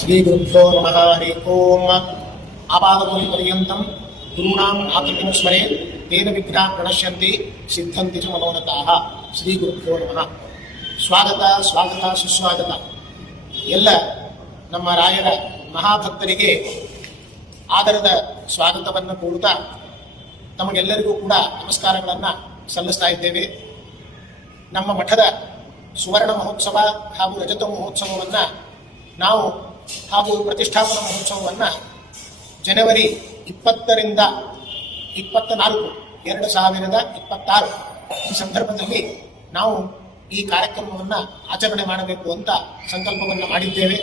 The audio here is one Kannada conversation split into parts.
ಶ್ರೀ ಗುರುಭ್ಯೋ ನಮಃ. ಹರಿ ಓಂ. ಆಪಾದಮೂಲಪರ್ಯಂತಂ ಗುರುಣಾಂ ಆಕೃತಿಂ ಸ್ಮರೇತ್ ತೇನ ವಿಘ್ನಾಃ ಪ್ರಣಶ್ಯಂತಿ ಸಿದ್ಧಂತಿ ಚ ಮನೋರಥಾಃ. ಶ್ರೀ ಗುರುಭ್ಯೋ ನಮಃ. ಸ್ವಾಗತ ಸ್ವಾಗತ ಸುಸ್ವಾಗತ. ಎಲ್ಲ ನಮ್ಮ ರಾಯರ ಮಹಾಭಕ್ತರಿಗೆ ಆದರದ ಸ್ವಾಗತವನ್ನು ಕೋರುತ್ತಾ ತಮಗೆಲ್ಲರಿಗೂ ಕೂಡ ನಮಸ್ಕಾರಗಳನ್ನು ಸಲ್ಲಿಸ್ತಾ ಇದ್ದೇವೆ. ನಮ್ಮ ಮಠದ ಸುವರ್ಣ ಮಹೋತ್ಸವ ಹಾಗೂ ರಜತ ಮಹೋತ್ಸವವನ್ನು ನಾವು ಹಾಗೂ ಪ್ರತಿಷ್ಠಾಪನಾ ಮಹೋತ್ಸವವನ್ನು ಜನವರಿ 20ರಿಂದ 24, 2026 ಈ ಸಂದರ್ಭದಲ್ಲಿ ನಾವು ಈ ಕಾರ್ಯಕ್ರಮವನ್ನು ಆಚರಣೆ ಮಾಡಬೇಕು ಅಂತ ಸಂಕಲ್ಪವನ್ನು ಮಾಡಿದ್ದೇವೆ.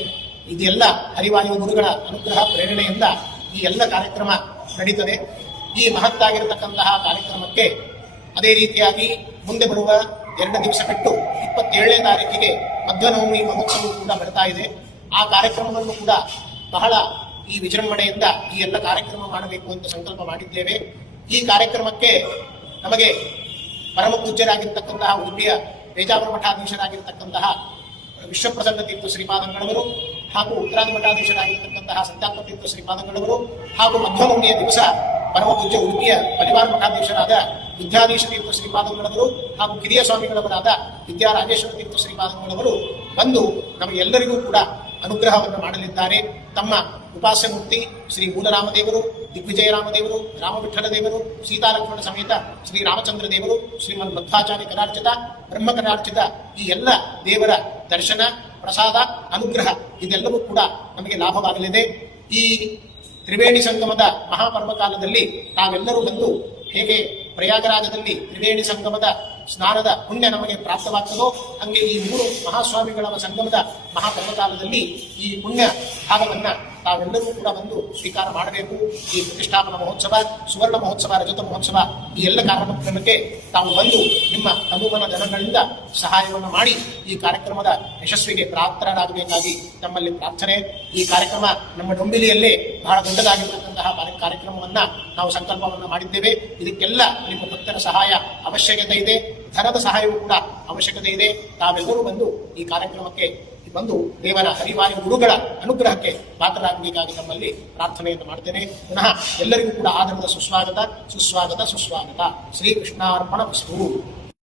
ಇದೆಲ್ಲ ಹರಿವಾಯು ಗುರುಗಳ ಅನುಗ್ರಹ ಪ್ರೇರಣೆಯಿಂದ ಈ ಎಲ್ಲ ಕಾರ್ಯಕ್ರಮ ನಡೀತದೆ. ಈ ಮಹತ್ತಾಗಿರತಕ್ಕಂತಹ ಕಾರ್ಯಕ್ರಮಕ್ಕೆ ಅದೇ ರೀತಿಯಾಗಿ ಮುಂದೆ ಬರುವ 2 ದಿವಸ ಬಿಟ್ಟು 27ನೇ ತಾರೀಕಿಗೆ ಮಧ್ವನವಮಿ ಮಹೋತ್ಸವ ಕೂಡ ಬರ್ತಾ ಇದೆ. ಆ ಕಾರ್ಯಕ್ರಮವನ್ನು ಕೂಡ ಬಹಳ ಈ ವಿಜೃಂಭಣೆಯಿಂದ ಈ ಎಲ್ಲ ಕಾರ್ಯಕ್ರಮ ಮಾಡಬೇಕು ಅಂತ ಸಂಕಲ್ಪ ಮಾಡಿದ್ದೇವೆ. ಈ ಕಾರ್ಯಕ್ರಮಕ್ಕೆ ನಮಗೆ ಪರಮ ಪೂಜ್ಯರಾಗಿರ್ತಕ್ಕಂತಹ ಉಡುಪಿಯ ಪೇಜಾವರ ಮಠಾಧೀಶರಾಗಿರ್ತಕ್ಕಂತಹ ವಿಶ್ವಪ್ರಸನ್ನ ತೀರ್ಥ ಶ್ರೀಪಾದಂಗಳವರು ಹಾಗೂ ಉತ್ತರಾದ ಮಠಾಧೀಶರಾಗಿರ್ತಕ್ಕಂತಹ ಸತ್ಯಾತ್ಮ ತೀರ್ಥ ಶ್ರೀಪಾದಂಗಳವರು ಹಾಗೂ ಮಧ್ವನವಮಿಯ ದಿವಸ ಪರಮ ಪೂಜ್ಯ ಉಡುಪಿಯ ಪರಿವಾರ ಮಠಾಧೀಶರಾದ ವಿದ್ಯಾಧೀಶ ತೀರ್ಥ ಶ್ರೀಪಾದಂಗಳವರು ಹಾಗೂ ಕಿರಿಯ ಸ್ವಾಮಿಗಳವರಾದ ವಿದ್ಯಾರಾಜೇಶ್ವರ ತೀರ್ಥ ಶ್ರೀಪಾದಂಗಳವರು ಬಂದು ನಮಗೆಲ್ಲರಿಗೂ ಕೂಡ ಅನುಗ್ರಹವನ್ನು ಮಾಡಲಿದ್ದಾರೆ. ತಮ್ಮ ಉಪಾಸ್ಯ ಮೂರ್ತಿ ಶ್ರೀ ಮೂಲರಾಮದೇವರು, ದಿಗ್ವಿಜಯರಾಮದೇವರು, ರಾಮವಿಠಲ ದೇವರು, ಸೀತಾಲಕ್ಷ್ಮಣ ಸಮೇತ ಶ್ರೀ ರಾಮಚಂದ್ರ ದೇವರು, ಶ್ರೀಮನ್ ಮಧ್ವಾಚಾರ್ಯ ಕರಾರ್ಚಿತ, ಬ್ರಹ್ಮ ಕರಾರ್ಚಿತ ಈ ಎಲ್ಲ ದೇವರ ದರ್ಶನ, ಪ್ರಸಾದ, ಅನುಗ್ರಹ ಇದೆಲ್ಲವೂ ಕೂಡ ನಮಗೆ ಲಾಭವಾಗಲಿದೆ. ಈ ತ್ರಿವೇಣಿ ಸಂಗಮದ ಮಹಾಪರ್ವಕಾಲದಲ್ಲಿ ತಾವೆಲ್ಲರೂ ಬಂದು ಹೇಗೆ ಪ್ರಯಾಗರಾಜದಲ್ಲಿ ತ್ರಿವೇಣಿ ಸಂಗಮದ ಸ್ನಾನದ ಪುಣ್ಯ ನಮಗೆ ಪ್ರಾಪ್ತವಾಗ್ತದೋ ಹಂಗೆ ಈ 3 ಮಹಾಸ್ವಾಮಿಗಳ ಸಂಗಮದ ಮಹಾಪರ್ವಕಾಲದಲ್ಲಿ ಈ ಪುಣ್ಯ ಭಾಗವನ್ನ ತಾವೆಲ್ಲರೂ ಕೂಡ ಬಂದು ಸ್ವೀಕಾರ ಮಾಡಬೇಕು. ಈ ಪ್ರತಿಷ್ಠಾಪನಾ ಮಹೋತ್ಸವ, ಸುವರ್ಣ ಮಹೋತ್ಸವ, ರಜತ ಮಹೋತ್ಸವ ಈ ಎಲ್ಲ ಕಾರ್ಯಕ್ರಮಕ್ಕೆ ತಾವು ಬಂದು ನಿಮ್ಮ ತನುವನ ಜನಗಳಿಂದ ಸಹಾಯವನ್ನು ಮಾಡಿ ಈ ಕಾರ್ಯಕ್ರಮದ ಯಶಸ್ವಿಗೆ ಪಾತ್ರರಾಗಬೇಕಾಗಿ ನಮ್ಮಲ್ಲಿ ಪ್ರಾರ್ಥನೆ. ಈ ಕಾರ್ಯಕ್ರಮ ನಮ್ಮ ಡೊಂಬಿಲಿಯಲ್ಲೇ ಬಹಳ ದೊಡ್ಡದಾಗಿರತಕ್ಕಂತಹ ಕಾರ್ಯಕ್ರಮವನ್ನ ನಾವು ಸಂಕಲ್ಪವನ್ನು ಮಾಡಿದ್ದೇವೆ. ಇದಕ್ಕೆಲ್ಲ ನಿಮ್ಮ ಭಕ್ತರ ಸಹಾಯ ಅವಶ್ಯಕತೆ ಇದೆ, ಧನದ ಸಹಾಯವೂ ಕೂಡ ಅವಶ್ಯಕತೆ ಇದೆ. ತಾವೆಲ್ಲರೂ ಬಂದು ಈ ಕಾರ್ಯಕ್ರಮಕ್ಕೆ ಬಂದು ದೇವರ ಹರಿವಾಯು ಗುರುಗಳ ಅನುಗ್ರಹಕ್ಕೆ ಪಾತ್ರರಾಗಬೇಕಾಗಿ ನಮ್ಮಲ್ಲಿ ಪ್ರಾರ್ಥನೆಯನ್ನು ಮಾಡ್ತೇನೆ. ಪುನಃ ಎಲ್ಲರಿಗೂ ಕೂಡ ಆದರದ ಸುಸ್ವಾಗತ ಸುಸ್ವಾಗತ ಸುಸ್ವಾಗತ. ಶ್ರೀಕೃಷ್ಣಾರ್ಪಣ ವಸ್ತು.